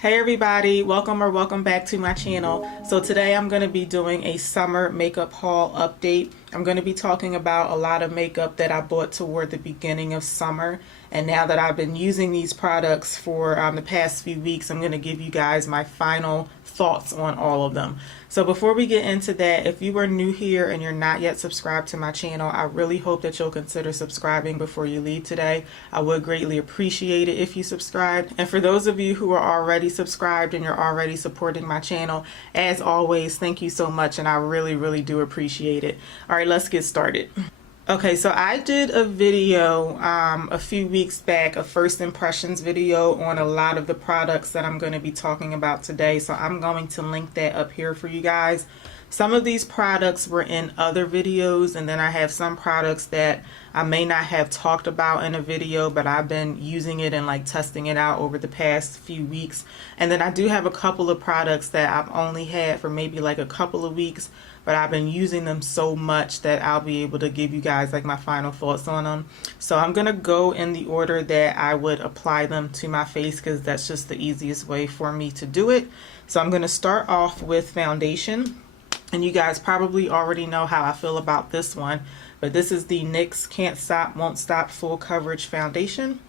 Hey everybody, welcome back to my channel. So today I'm going to be doing a summer makeup haul update. I'm going to be talking about a lot of makeup that I bought toward the beginning of summer, and now that I've been using these products for the past few weeks, I'm going to give you guys my final thoughts on all of them. So before we get into that, if you are new here and you're not yet subscribed to my channel, I really hope that you'll consider subscribing before you leave today. I would greatly appreciate it if you subscribed. And for those of you who are already subscribed and you're already supporting my channel, as always, thank you so much, and I really do appreciate it. All right, let's get started. Okay, so I did a video a few weeks back, a first impressions video on a lot of the products that I'm going to be talking about today. So I'm going to link that up here for you guys. Some of these products were in other videos, and then I have some products that I may not have talked about in a video, but I've been using it and like testing it out over the past few weeks. And then I do have a couple of products that I've only had for maybe like a couple of weeks, but I've been using them so much that I'll be able to give you guys like my final thoughts on them. So I'm gonna go in the order that I would apply them to my face, because that's just the easiest way for me to do it. So I'm gonna start off with foundation. And you guys probably already know how I feel about this one, but this is the NYX Can't Stop Won't Stop Full Coverage Foundation.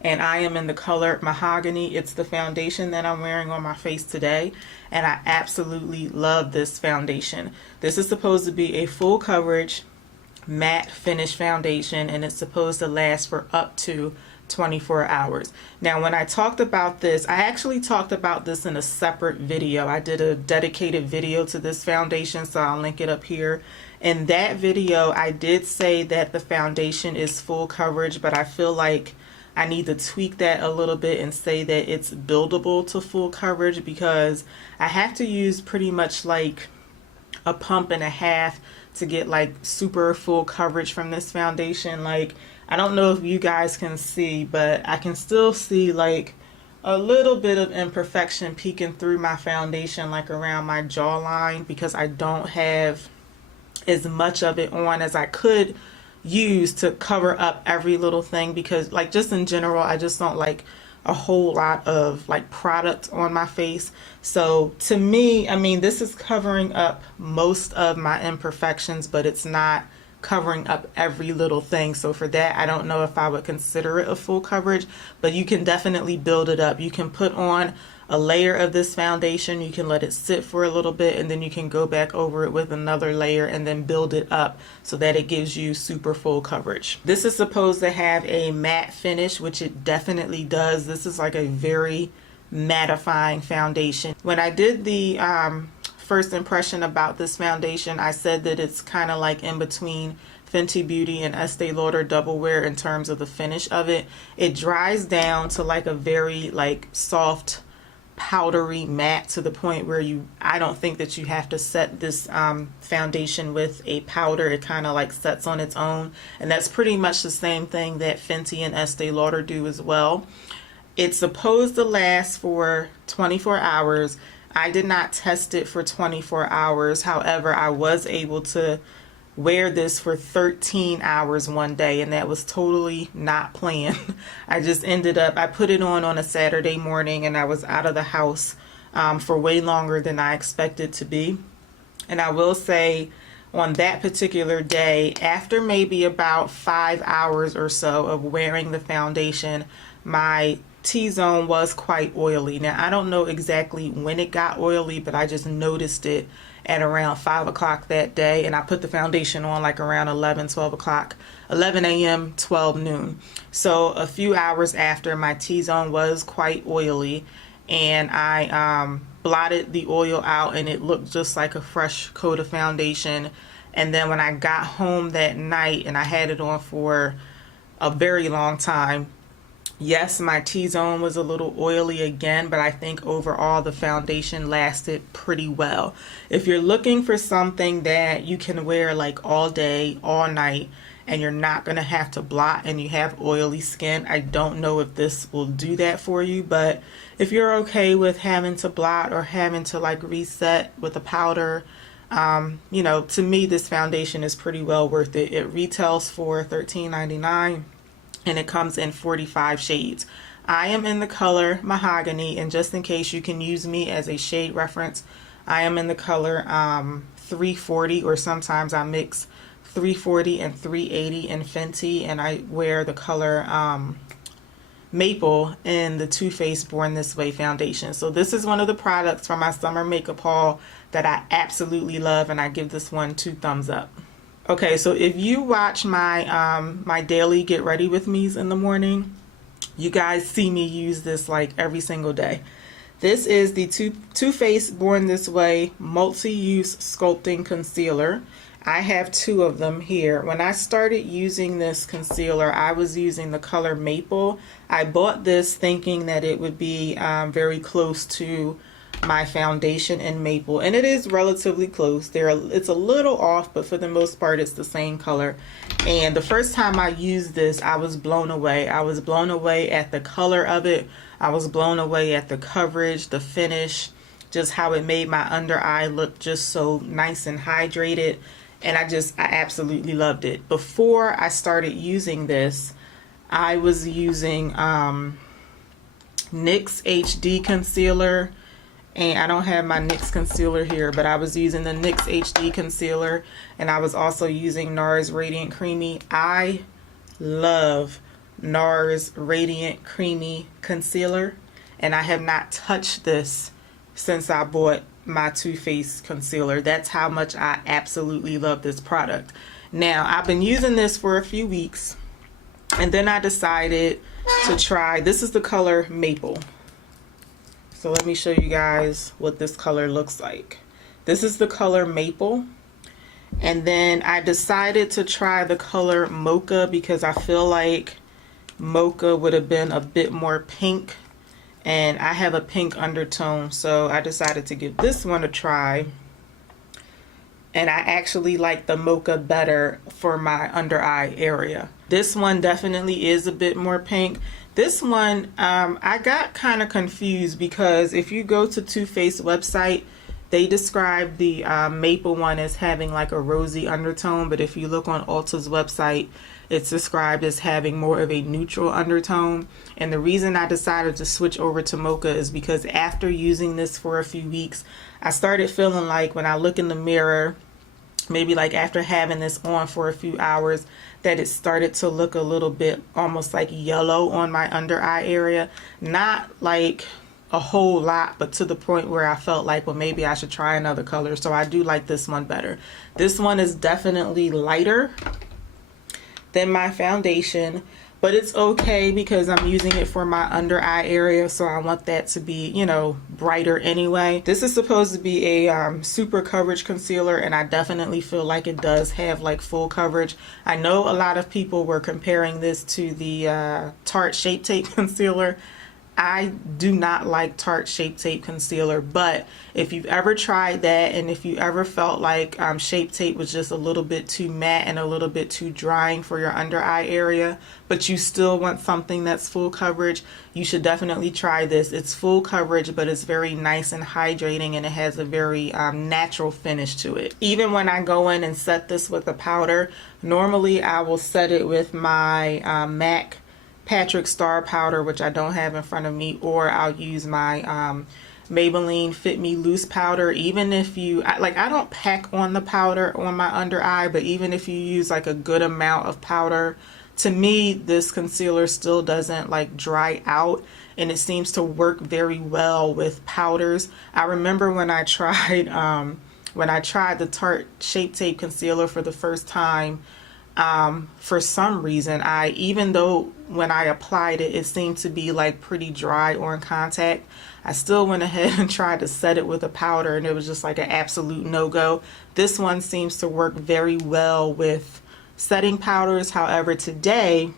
And I am in the color Mahogany. It's the foundation that I'm wearing on my face today, and I absolutely love this foundation. This is supposed to be a full coverage matte finish foundation, and it's supposed to last for up to 24 hours. Now, when I talked about this, I actually talked about this in a separate video. I did a dedicated video to this foundation, so I'll link it up here. In that video, I did say that the foundation is full coverage, but I feel like I need to tweak that a little bit and say that it's buildable to full coverage, because I have to use pretty much like a pump and a half to get like super full coverage from this foundation. Like, I don't know if you guys can see, but I can still see like a little bit of imperfection peeking through my foundation, like around my jawline, because I don't have as much of it on as I could use to cover up every little thing, because like just in general, I just don't like a whole lot of like product on my face. So to me, I mean, this is covering up most of my imperfections, but it's not covering up every little thing. So for that, I don't know if I would consider it a full coverage, but you can definitely build it up. You can put on a layer of this foundation, you can let it sit for a little bit, and then you can go back over it with another layer and then build it up so that it gives you super full coverage. This is supposed to have a matte finish, which it definitely does. This is like a very mattifying foundation. When I did the first impression about this foundation, I said that it's kind of like in between Fenty Beauty and Estee Lauder Double Wear in terms of the finish of it. It dries down to like a very like soft powdery matte, to the point where I don't think that you have to set this foundation with a powder. It kind of like sets on its own, and that's pretty much the same thing that Fenty and Estee Lauder do as well. It's supposed to last for 24 hours. I did not test it for 24 hours. However, I was able to wear this for 13 hours one day, and that was totally not planned. I just ended up, I put it on a Saturday morning, and I was out of the house for way longer than I expected to be. And I will say, on that particular day, after maybe about 5 hours or so of wearing the foundation, my T-zone was quite oily. Now, I don't know exactly when it got oily, but I just noticed it at around 5 o'clock that day, and I put the foundation on like around 11 a.m., 12 noon. So a few hours after, my T-zone was quite oily, and I blotted the oil out, and it looked just like a fresh coat of foundation. And then when I got home that night, and I had it on for a very long time, yes, my T-zone was a little oily again, but I think overall the foundation lasted pretty well. If you're looking for something that you can wear like all day, all night, and you're not going to have to blot, and you have oily skin, I don't know if this will do that for you. But if you're okay with having to blot or having to like reset with a powder, you know, to me this foundation is pretty well worth it. It retails for $13.99. and it comes in 45 shades. I am in the color Mahogany, and just in case you can use me as a shade reference, I am in the color 340, or sometimes I mix 340 and 380 in Fenty, and I wear the color Maple in the Too Faced Born This Way foundation. So this is one of the products from my summer makeup haul that I absolutely love, and I give this one 2 thumbs up. Okay, so if you watch my my daily get ready with me's in the morning, you guys see me use this like every single day. This is the Too Faced Born This Way multi-use sculpting concealer. I have 2 of them here. When I started using this concealer, I was using the color Maple. I bought this thinking that it would be very close to my foundation in Maple, and it is relatively close. It's a little off, but for the most part it's the same color. And the first time I used this, I was blown away. I was blown away at the color of it. I was blown away at the coverage, the finish, just how it made my under eye look just so nice and hydrated. And I absolutely loved it. Before I started using this, I was using NYX HD concealer, and I don't have my NYX concealer here, but I was using the NYX HD concealer, and I was also using NARS Radiant Creamy. I love NARS Radiant Creamy concealer, and I have not touched this since I bought my Too Faced concealer. That's how much I absolutely love this product. Now, I've been using this for a few weeks, and then I decided to try, this is the color Maple. So let me show you guys what this color looks like. This is the color Maple. And then I decided to try the color Mocha because I feel like Mocha would have been a bit more pink, and I have a pink undertone, so I decided to give this one a try. And I actually like the Mocha better for my under eye area. This one definitely is a bit more pink. This one, I got kind of confused because if you go to Too Faced website, they describe the Maple one as having like a rosy undertone, but if you look on Ulta's website, it's described as having more of a neutral undertone. And the reason I decided to switch over to Mocha is because after using this for a few weeks, I started feeling like when I look in the mirror, maybe like after having this on for a few hours, that it started to look a little bit almost like yellow on my under eye area. Not like a whole lot, but to the point where I felt like, well, maybe I should try another color. So I do like this one better. This one is definitely lighter than my foundation, but it's okay because I'm using it for my under eye area, so I want that to be, you know, brighter anyway. This is supposed to be a super coverage concealer, and I definitely feel like it does have like full coverage. I know a lot of people were comparing this to the Tarte Shape Tape concealer. I do not like Tarte Shape Tape concealer, but if you've ever tried that, and if you ever felt like Shape Tape was just a little bit too matte and a little bit too drying for your under eye area, but you still want something that's full coverage, you should definitely try this. It's full coverage, but it's very nice and hydrating, and it has a very natural finish to it. Even when I go in and set this with a powder, normally I will set it with my MAC Patrick Star powder, which I don't have in front of me, or I'll use my Maybelline Fit Me Loose powder. Even if you, I don't pack on the powder on my under eye, but even if you use like a good amount of powder, to me this concealer still doesn't like dry out, and it seems to work very well with powders. I remember when I tried the Tarte Shape Tape concealer for the first time, for some reason, even though when I applied it, it seemed to be like pretty dry on contact, I still went ahead and tried to set it with a powder, and it was just like an absolute no-go. This one seems to work very well with setting powders. However, today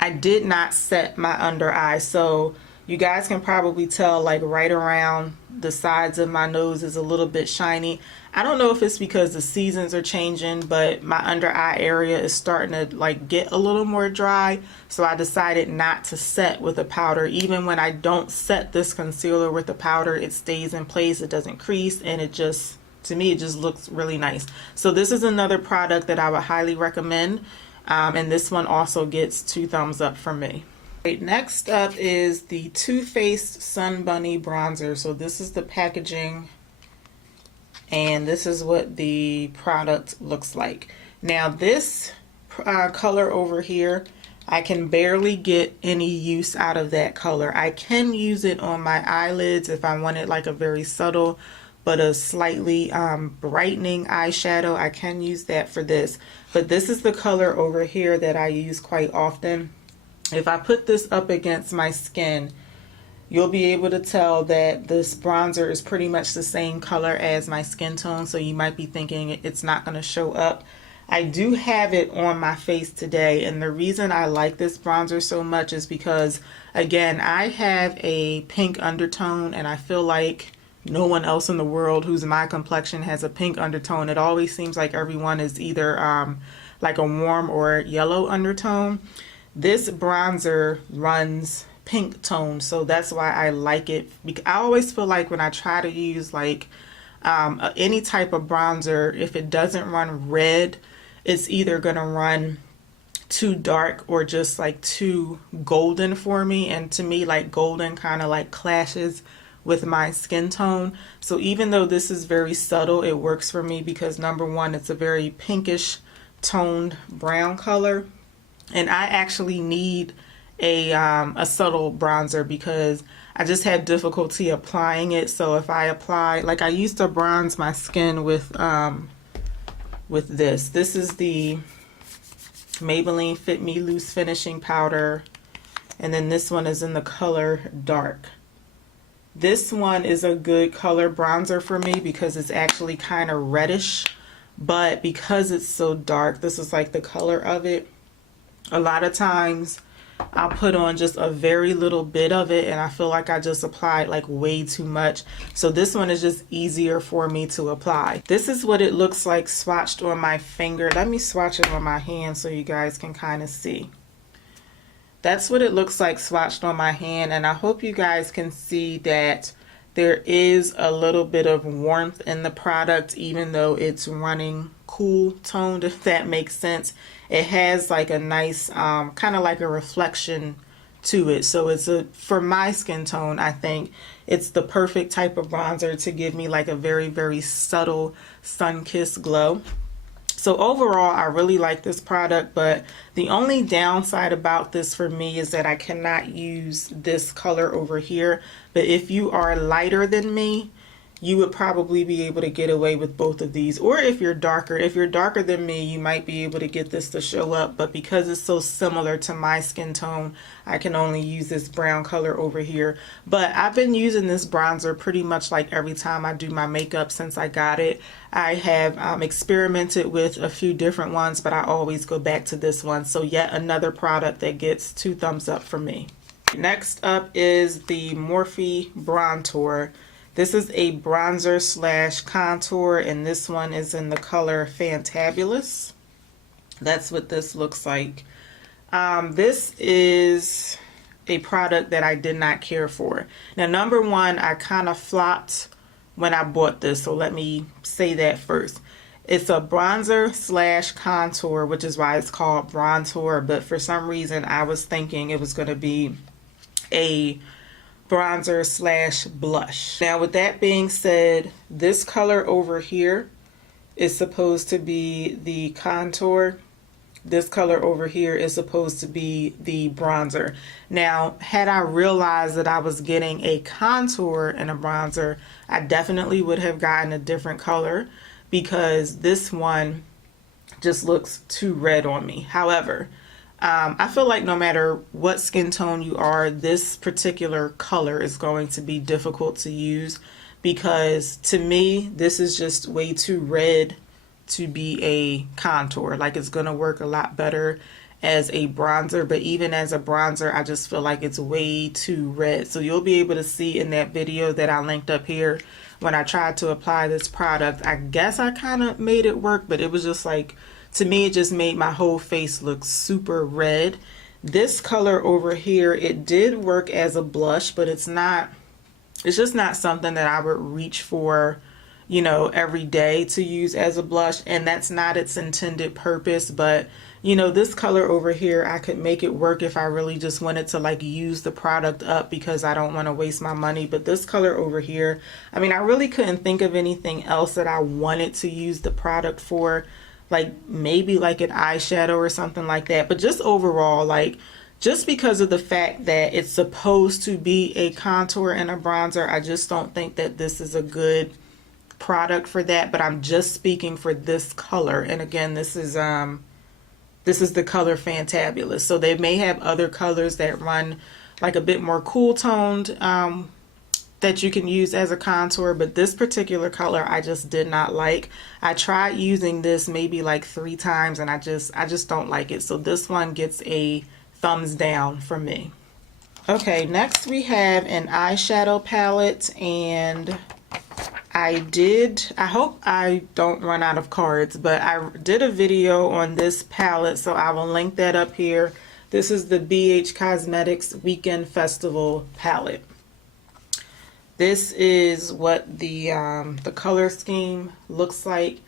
I did not set my under eye, so you guys can probably tell like right around the sides of my nose is a little bit shiny. I don't know if it's because the seasons are changing, but my under eye area is starting to like get a little more dry, so I decided not to set with a powder. Even when I don't set this concealer with a powder, it stays in place, it doesn't crease, and it just, to me, it just looks really nice. So this is another product that I would highly recommend, and this one also gets 2 thumbs up from me. Right, next up is the Too Faced Sun Bunny bronzer. So this is the packaging, and this is what the product looks like. Now this color over here, I can barely get any use out of that color. I can use it on my eyelids if I wanted like a very subtle but a slightly brightening eyeshadow. I can use that for this, but this is the color over here that I use quite often. If I put this up against my skin, you'll be able to tell that this bronzer is pretty much the same color as my skin tone, so you might be thinking it's not going to show up. I do have it on my face today, and the reason I like this bronzer so much is because, again, I have a pink undertone, and I feel like no one else in the world who's my complexion has a pink undertone. It always seems like everyone is either like a warm or yellow undertone. This bronzer runs pink tone, so that's why I like it. I always feel like when I try to use like any type of bronzer, if it doesn't run red, it's either gonna run too dark or just like too golden for me, and to me like golden kind of like clashes with my skin tone. So even though this is very subtle, it works for me because number one, it's a very pinkish toned brown color. And I actually need a subtle bronzer because I just had difficulty applying it. So if I apply, like I used to bronze my skin with this. This is the Maybelline Fit Me Loose Finishing Powder. And then this one is in the color Dark. This one is a good color bronzer for me because it's actually kind of reddish. But because it's so dark, this is like the color of it. A lot of times I'll put on just a very little bit of it and I feel like I just applied like way too much. So this one is just easier for me to apply. This is what it looks like swatched on my finger. Let me swatch it on my hand so you guys can kind of see. That's what it looks like swatched on my hand, and I hope you guys can see that there is a little bit of warmth in the product even though it's running cool toned, if that makes sense. It has like a nice kind of like a reflection to it. So it's for my skin tone, I think it's the perfect type of bronzer to give me like a very, very subtle sun-kissed glow. So overall, I really like this product, but the only downside about this for me is that I cannot use this color over here. But if you are lighter than me, you would probably be able to get away with both of these. Or if you're darker than me, you might be able to get this to show up. But because it's so similar to my skin tone, I can only use this brown color over here. But I've been using this bronzer pretty much like every time I do my makeup since I got it. I have experimented with a few different ones, but I always go back to this one. So yet another product that gets 2 thumbs up from me. Next up is the Morphe Brontour. This is a bronzer slash contour, and this one is in the color Fantabulous. That's what this looks like. This is a product that I did not care for. Now, number one, I kind of flopped when I bought this, so let me say that first. It's a bronzer slash contour, which is why it's called Brontour, but for some reason I was thinking it was going to be a bronzer slash blush. Now with that being said, this color over here is supposed to be the contour. This color over here is supposed to be the bronzer. Now, had I realized that I was getting a contour and a bronzer, I definitely would have gotten a different color because this one just looks too red on me. However, I feel like no matter what skin tone you are, this particular color is going to be difficult to use because to me, this is just way too red to be a contour. Like it's going to work a lot better as a bronzer, but even as a bronzer, I just feel like it's way too red. So you'll be able to see in that video that I linked up here when I tried to apply this product. I guess I kind of made it work, but it was just like, to me, it just made my whole face look super red. This color over here, it did work as a blush, but it's just not something that I would reach for, you know, every day to use as a blush. And that's not its intended purpose, but you know, this color over here, I could make it work if I really just wanted to like use the product up because I don't want to waste my money. But this color over here, I mean, I really couldn't think of anything else that I wanted to use the product for. Like maybe like an eyeshadow or something like that. But just overall, like just because of the fact that it's supposed to be a contour and a bronzer, I just don't think that this is a good product for that. But I'm just speaking for this color. And again, this is the color Fantabulous. So they may have other colors that run like a bit more cool toned that you can use as a contour, but this particular color I just did not like. I tried using this maybe like 3 times and I just don't like it. So this one gets a thumbs down from me. Okay, next we have an eyeshadow palette, and I hope I don't run out of cards, but I did a video on this palette, so I will link that up here. This is the BH Cosmetics Weekend Festival palette. This is what the color scheme looks like,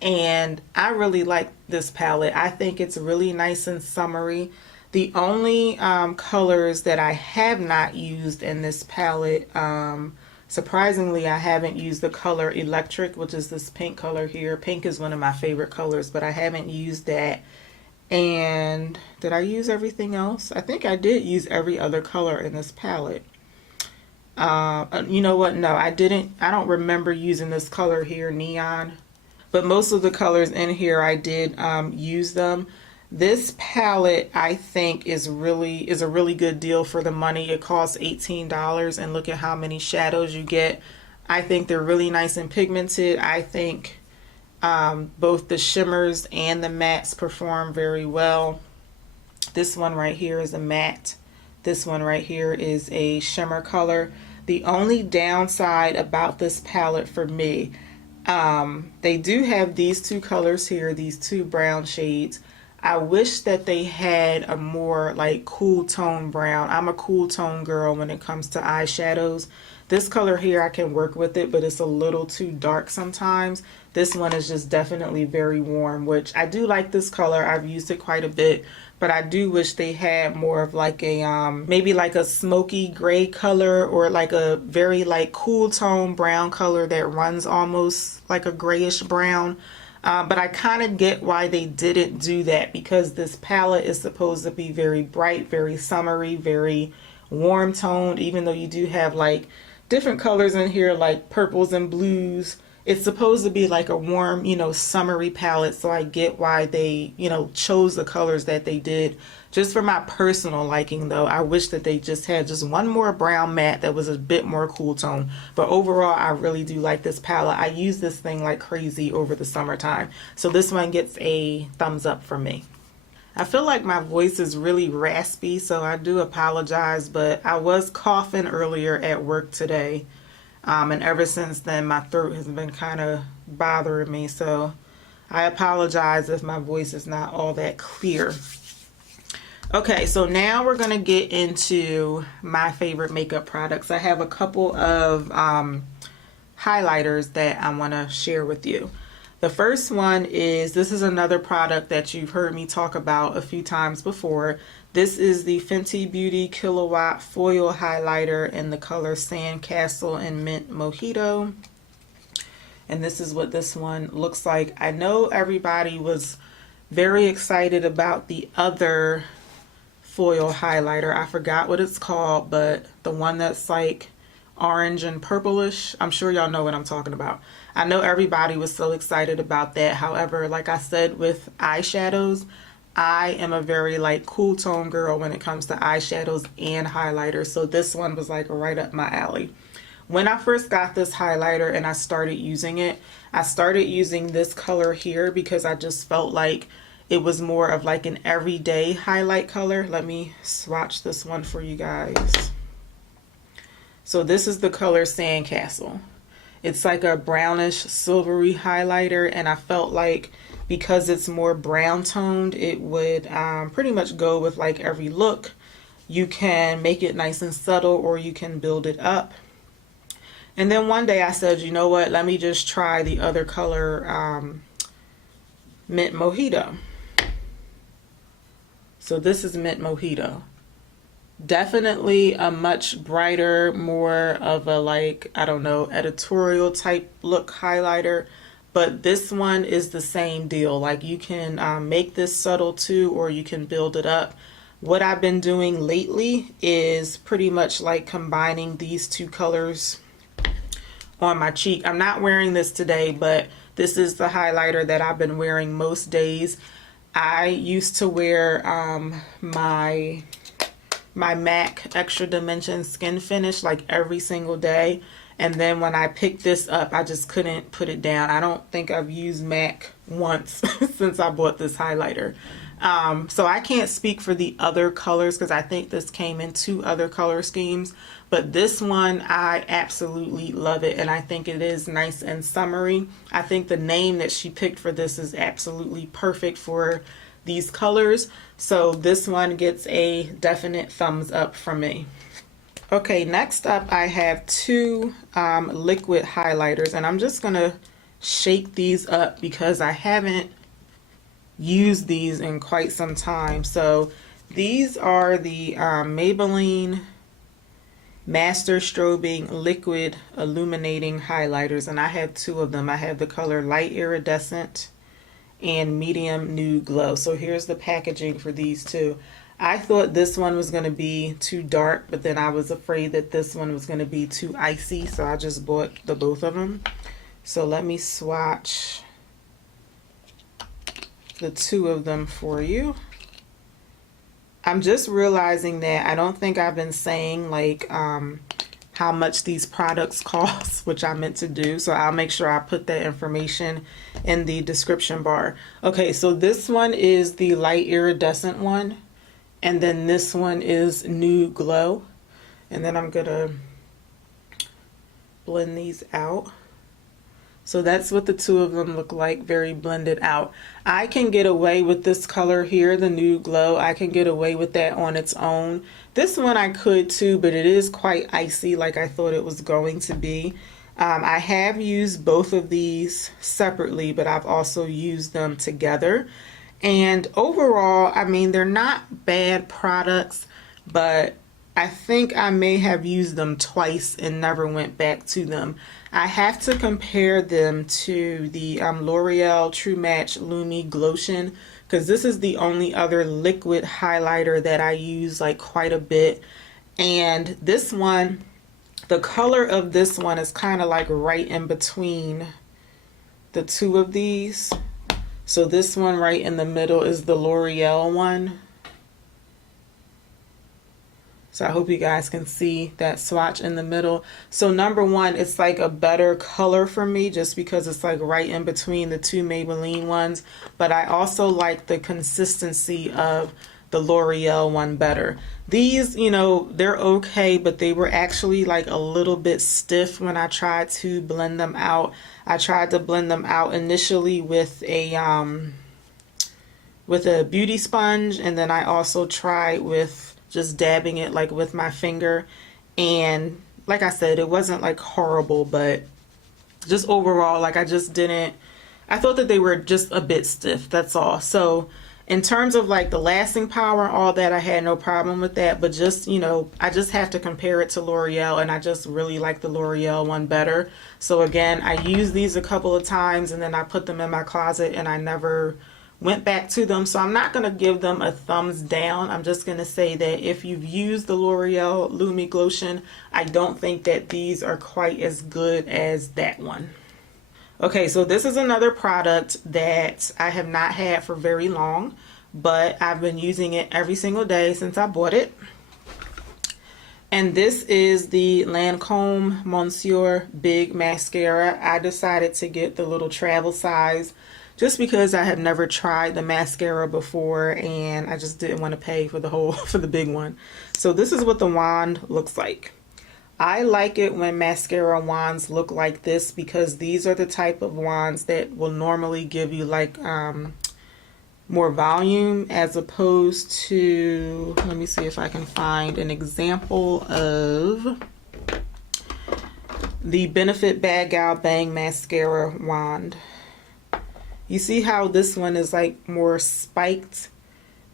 and I really like this palette. I think it's really nice and summery. The only colors that I have not used in this palette, surprisingly, I haven't used the color Electric, which is this pink color here. Pink is one of my favorite colors, but I haven't used that. And did I use everything else? I think I did use every other color in this palette. You know what? No, I didn't. I don't remember using this color here, Neon. But most of the colors in here, I did use them. This palette, I think, is a really good deal for the money. It costs $18, and look at how many shadows you get. I think they're really nice and pigmented. I think both the shimmers and the mattes perform very well. This one right here is a matte. This one right here is a shimmer color. The only downside about this palette for me, they do have these 2 colors here, these 2 brown shades. I wish that they had a more like cool tone brown. I'm a cool tone girl when it comes to eyeshadows. This color here, I can work with it, but it's a little too dark sometimes. This one is just definitely very warm, which I do like this color. I've used it quite a bit, but I do wish they had more of like a, maybe like a smoky gray color, or like a very like cool tone brown color that runs almost like a grayish brown. But I kind of get why they didn't do that, because this palette is supposed to be very bright, very summery, very warm toned, even though you do have like different colors in here like purples and blues. It's supposed to be like a warm, you know, summery palette, so I get why they, you know, chose the colors that they did. Just for my personal liking though, I wish that they just had just one more brown matte that was a bit more cool tone. But overall, I really do like this palette. I use this thing like crazy over the summertime. So this one gets a thumbs up from me. I feel like my voice is really raspy, so I do apologize, but I was coughing earlier at work today. And ever since then, my throat has been kind of bothering me, so I apologize if my voice is not all that clear. Okay, so now we're going to get into my favorite makeup products. I have a couple of highlighters that I want to share with you. The first one is, this is another product that you've heard me talk about a few times before. This is the Fenty Beauty Kilawatt Foil Highlighter in the color Sandcastle and Mint Mojito. And this is what this one looks like. I know everybody was very excited about the other foil highlighter. I forgot what it's called, but the one that's like orange and purplish. I'm sure y'all know what I'm talking about. I know everybody was so excited about that. However, like I said with eyeshadows, I am a very like cool tone girl when it comes to eyeshadows and highlighters. So this one was like right up my alley. When I first got this highlighter and I started using it, I started using this color here because I just felt like it was more of like an everyday highlight color. Let me swatch this one for you guys. So this is the color Sandcastle. It's like a brownish silvery highlighter, and I felt like because it's more brown toned, it would pretty much go with like every look. You can make it nice and subtle, or you can build it up. And then one day I said, you know what, let me just try the other color, Mint Mojito. So this is Mint Mojito. Definitely a much brighter, more of a, like, I don't know, editorial type look highlighter. But this one is the same deal. Like, you can make this subtle too, or you can build it up. What I've been doing lately is pretty much like combining these two colors on my cheek. I'm not wearing this today, but this is the highlighter that I've been wearing most days. I used to wear my MAC Extra Dimension Skin Finish like every single day. And then when I picked this up, I just couldn't put it down. I don't think I've used MAC once since I bought this highlighter. So I can't speak for the other colors because I think this came in 2 other color schemes. But this one, I absolutely love it. And I think it is nice and summery. I think the name that she picked for this is absolutely perfect for these colors. So this one gets a definite thumbs up from me. Okay, next up I have 2 liquid highlighters, and I'm just gonna shake these up because I haven't used these in quite some time. So these are the Maybelline Master Strobing Liquid Illuminating Highlighters, and I have 2 of them. I have the color Light Iridescent and Medium Nude Glow. So here's the packaging for these 2. I thought this one was going to be too dark, but then I was afraid that this one was going to be too icy, so I just bought the both of them. So let me swatch the 2 of them for you. I'm just realizing that I don't think I've been saying like how much these products cost, which I meant to do, so I'll make sure I put that information in the description bar. Okay, so this one is the Light Iridescent one, and then this one is Nude Glow, and then I'm gonna blend these out. So that's what the 2 of them look like, very blended out. I can get away with this color here, the Nude Glow. I can get away with that on its own. This one I could too, but it is quite icy like I thought it was going to be. I have used both of these separately, but I've also used them together. And overall, I mean, they're not bad products, but I think I may have used them twice and never went back to them. I have to compare them to the L'Oreal True Match Lumi Glotion, because this is the only other liquid highlighter that I use like quite a bit. And this one, the color of this one is kind of like right in between the 2 of these. So this one right in the middle is the L'Oreal one. So I hope you guys can see that swatch in the middle. So number one, it's like a better color for me just because it's like right in between the 2 Maybelline ones. But I also like the consistency of the L'Oreal one better. These, you know, they're okay, but they were actually like a little bit stiff when I tried to blend them out. I tried to blend them out initially with a beauty sponge, and then I also tried with just dabbing it like with my finger, and like I said, it wasn't like horrible, but just overall, like I thought that they were just a bit stiff, that's all. So in terms of like the lasting power, all that, I had no problem with that, but just, you know, I just have to compare it to L'Oreal, and I just really like the L'Oreal one better. So again, I used these a couple of times and then I put them in my closet and I never went back to them. So I'm not going to give them a thumbs down. I'm just going to say that if you've used the L'Oreal Lumi Glotion, I don't think that these are quite as good as that one. Okay, so this is another product that I have not had for very long, but I've been using it every single day since I bought it. And this is the Lancome Monsieur Big Mascara. I decided to get the little travel size just because I have never tried the mascara before and I just didn't want to pay for the big one. So this is what the wand looks like. I like it when mascara wands look like this because these are the type of wands that will normally give you like more volume, as opposed to, let me see if I can find an example of the Benefit Bad Gal Bang Mascara wand. You see how this one is like more spiked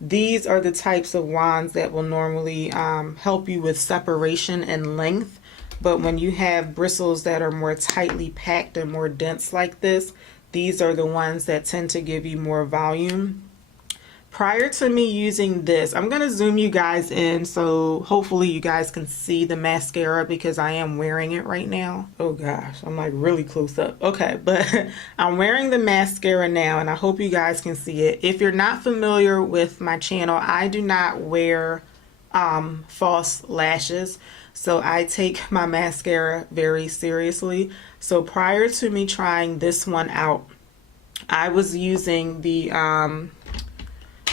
These are the types of wands that will normally help you with separation and length. But when you have bristles that are more tightly packed and more dense like this, these are the ones that tend to give you more volume. Prior to me using this, I'm going to zoom you guys in so hopefully you guys can see the mascara because I am wearing it right now. Oh gosh, I'm like really close up. Okay, but I'm wearing the mascara now and I hope you guys can see it. If you're not familiar with my channel, I do not wear false lashes. So I take my mascara very seriously. So prior to me trying this one out, I was using the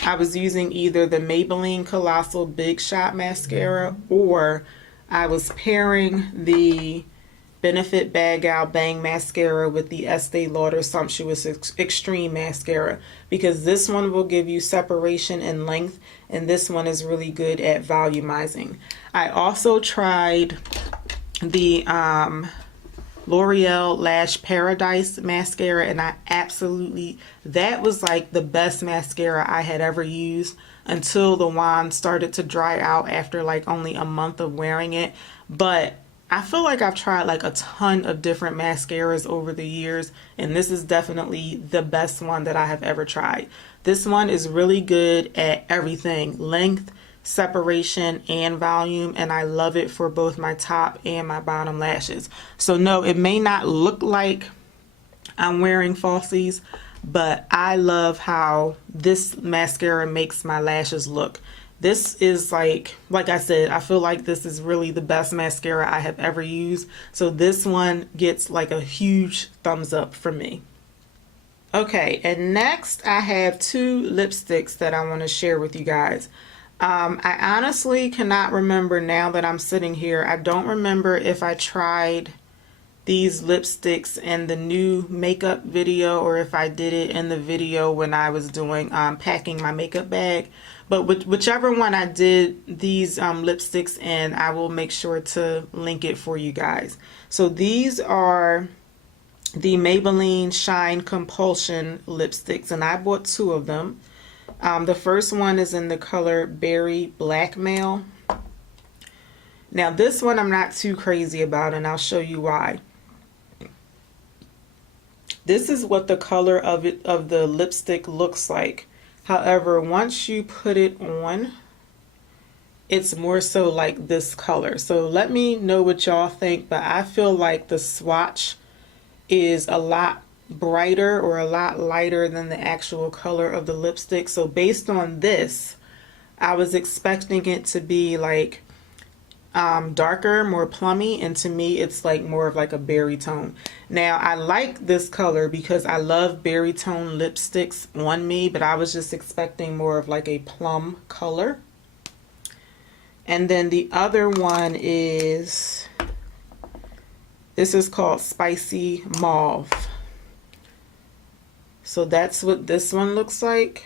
either the Maybelline Colossal Big Shot Mascara, or I was pairing the Benefit Bag Out Bang Mascara with the Estee Lauder Sumptuous Extreme Mascara, because this one will give you separation and length, and this one is really good at volumizing. I also tried the L'Oreal Lash Paradise mascara, and that was like the best mascara I had ever used until the wand started to dry out after like only a month of wearing it. But I feel like I've tried like a ton of different mascaras over the years, and this is definitely the best one that I have ever tried. This one is really good at everything: length, separation, and volume, and I love it for both my top and my bottom lashes. So no, it may not look like I'm wearing falsies, but I love how this mascara makes my lashes look. This is like I said, I feel like this is really the best mascara I have ever used. So this one gets like a huge thumbs up for me. Okay, and next I have two lipsticks that I want to share with you guys. I honestly cannot remember now that I'm sitting here. I don't remember if I tried these lipsticks in the new makeup video or if I did it in the video when I was doing packing my makeup bag. But whichever one I did these lipsticks in, I will make sure to link it for you guys. So these are the Maybelline Shine Compulsion lipsticks, and I bought two of them. The first one is in the color Berry Blackmail. Now this one I'm not too crazy about, and I'll show you why. This is what the color of the lipstick looks like. However, once you put it on, it's more so like this color. So let me know what y'all think, but I feel like the swatch is a lot brighter or a lot lighter than the actual color of the lipstick. So based on this, I was expecting it to be like darker, more plummy, and to me it's like more of like a berry tone. Now I like this color because I love berry tone lipsticks on me, but I was just expecting more of like a plum color. And then the other one is, this is called Spicy Mauve. So that's what this one looks like.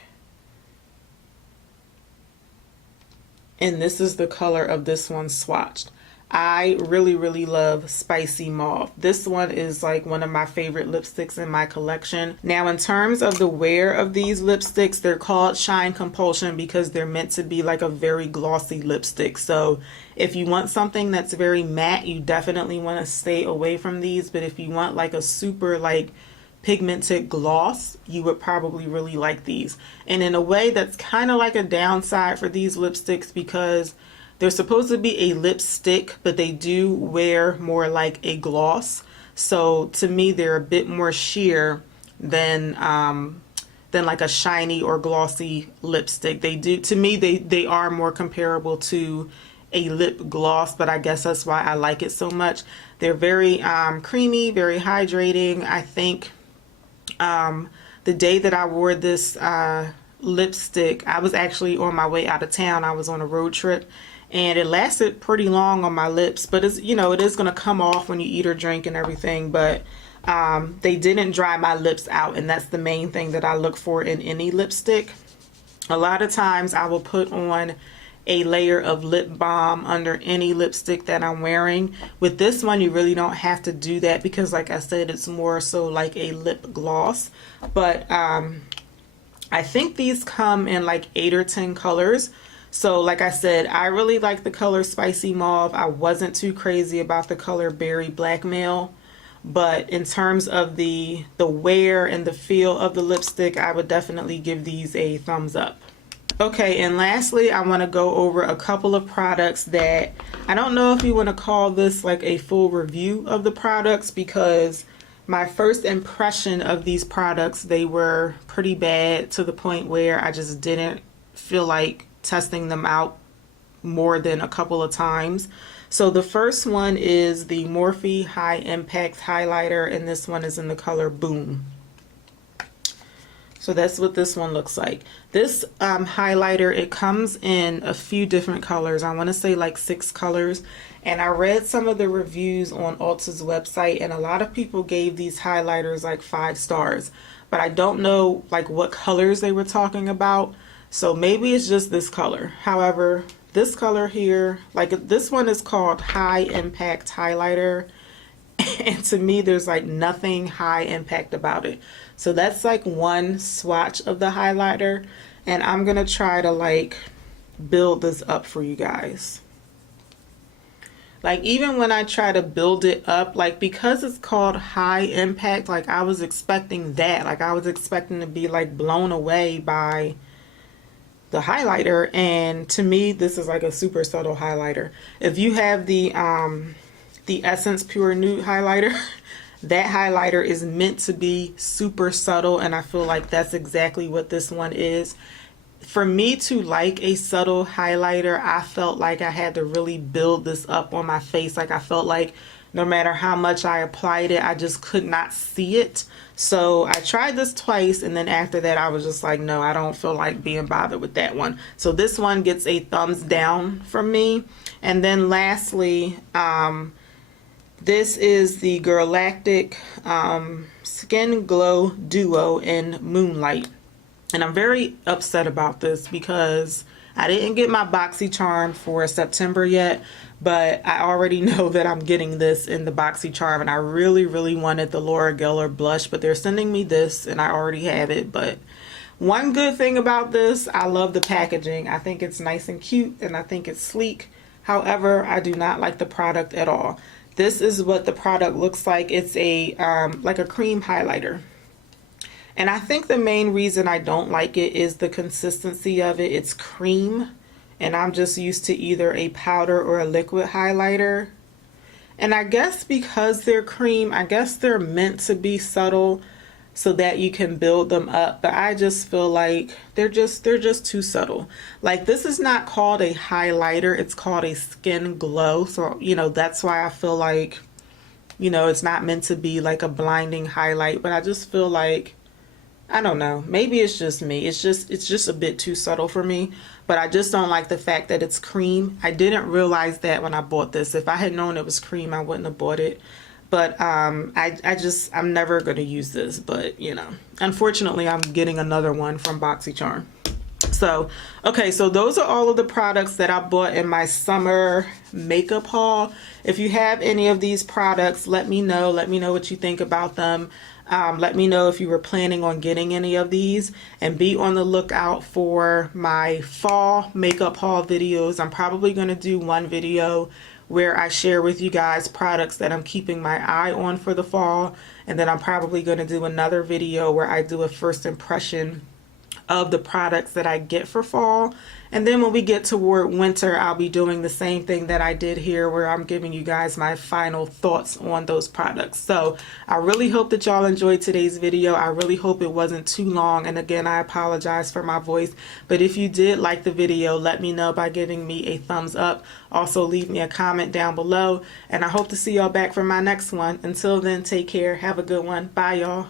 And this is the color of this one swatched. I really love Spicy Mauve. This one is like one of my favorite lipsticks in my collection. Now in terms of the wear of these lipsticks, they're called Shine Compulsion because they're meant to be like a very glossy lipstick. So if you want something that's very matte, you definitely want to stay away from these. But if you want like a super like pigmented gloss, you would probably really like these. And in a way, that's kind of like a downside for these lipsticks because they're supposed to be a lipstick, but they do wear more like a gloss. So to me, they're a bit more sheer than like a shiny or glossy lipstick. They do, to me, they are more comparable to a lip gloss, but I guess that's why I like it so much. They're very creamy, very hydrating. I think the day that I wore this lipstick, I was actually on my way out of town. I was on a road trip and it lasted pretty long on my lips, but it's, you know, it is going to come off when you eat or drink and everything, but they didn't dry my lips out, and that's the main thing that I look for in any lipstick. A lot of times I will put on a layer of lip balm under any lipstick that I'm wearing. With this one, you really don't have to do that because, like I said, it's more so like a lip gloss. But I think these come in like 8 or 10 colors. So like I said, I really like the color Spicy Mauve. I wasn't too crazy about the color Berry Blackmail. But in terms of the wear and the feel of the lipstick, I would definitely give these a thumbs up. Okay, and lastly, I want to go over a couple of products that I don't know if you want to call this like a full review of the products, because my first impression of these products, they were pretty bad to the point where I just didn't feel like testing them out more than a couple of times. So the first one is the Morphe High Impact Highlighter, and this one is in the color Boom. So that's what this one looks like. This highlighter, it comes in a few different colors. I want to say like 6 colors. And I read some of the reviews on Ulta's website, and a lot of people gave these highlighters like 5 stars. But I don't know like what colors they were talking about. So maybe it's just this color. However, this color here, like this one is called High Impact Highlighter. And to me, there's like nothing high impact about it. So that's like one swatch of the highlighter. And I'm going to try to like build this up for you guys. Like even when I try to build it up, like because it's called High Impact, like I was expecting that. Like I was expecting to be like blown away by the highlighter, and to me this is like a super subtle highlighter. If you have the Essence Pure Nude highlighter, that highlighter is meant to be super subtle, and I feel like that's exactly what this one is. For me to like a subtle highlighter, I felt like I had to really build this up on my face. Like I felt like no matter how much I applied it, I just could not see it. So I tried this twice, and then after that I was just like, no, I don't feel like being bothered with that one. So this one gets a thumbs down from me. And then lastly, this is the Girlactik Skin Glow Duo in Moonlight. And I'm very upset about this because I didn't get my BoxyCharm for September yet, but I already know that I'm getting this in the BoxyCharm, and I really, really wanted the Laura Geller blush, but they're sending me this and I already have it. But one good thing about this, I love the packaging. I think it's nice and cute, and I think it's sleek. However, I do not like the product at all. This is what the product looks like. It's a like a cream highlighter. And I think the main reason I don't like it is the consistency of it. It's cream, and I'm just used to either a powder or a liquid highlighter. And I guess because they're cream, I guess they're meant to be subtle so that you can build them up. But I just feel like they're just too subtle. Like this is not called a highlighter, it's called a skin glow. So, you know, that's why I feel like, you know, it's not meant to be like a blinding highlight. But I just feel like, I don't know, maybe it's just me. It's just a bit too subtle for me. But I just don't like the fact that it's cream. I didn't realize that when I bought this. If I had known it was cream, I wouldn't have bought it. But I'm never going to use this. But, you know, unfortunately, I'm getting another one from BoxyCharm. So, okay, so those are all of the products that I bought in my summer makeup haul. If you have any of these products, let me know. Let me know what you think about them. Let me know if you were planning on getting any of these, and be on the lookout for my fall makeup haul videos. I'm probably going to do one video where I share with you guys products that I'm keeping my eye on for the fall, and then I'm probably going to do another video where I do a first impression of the products that I get for fall. And then when we get toward winter, I'll be doing the same thing that I did here, where I'm giving you guys my final thoughts on those products. So I really hope that y'all enjoyed today's video. I really hope it wasn't too long. And again, I apologize for my voice. But if you did like the video, let me know by giving me a thumbs up. Also, leave me a comment down below. And I hope to see y'all back for my next one. Until then, take care. Have a good one. Bye, y'all.